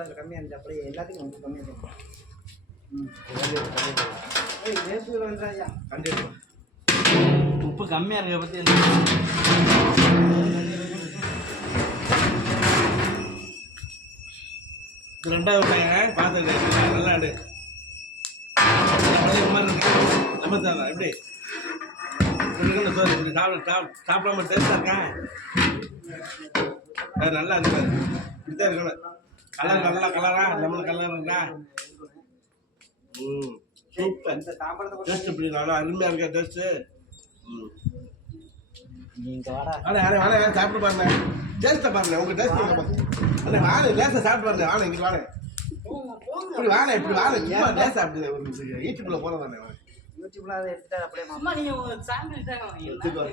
கொஞ்சம் கம்மியாக இருந்துச்சு அப்படியே எல்லாத்துக்கும் கொஞ்சம் கம்மியாக இருக்கும். வேஸ்ட்டு வந்துடாயா கண்டிப்பாக உப்பு கம்மியாக இருக்க பற்றி ரெண்டாவது பையன் பார்த்துட்டு நல்லா இருக்கு நம்ம சார் எப்படி இப்படி சாப்பிடாம டேஸ்டாக இருக்கேன் நல்லா இருக்கு இப்படிதான் இருக்கணும் கலர் நல்லா கலரா லெமன் கலர் இருக்கா சூப்பர் டேஸ்ட் இப்படி நல்லா அருமையாக இருக்கா டேஸ்ட்டு வாங்க சாப்பிட்டு பாருங்க டேஸ்ட்டை பாருங்க உங்க டேஸ்ட் பாருங்க வாங்க லேசா சாப்பிட்டு பாருங்க வாங்க இங்கே வாங்க இப்படி வாங்க சும்மா லேசா அப்படி ஒரு யூடியூப்ல போறதானே யூடியூப்ல அதை எடுத்துட்டா அப்படியே நீங்க சாம்பிள் தான்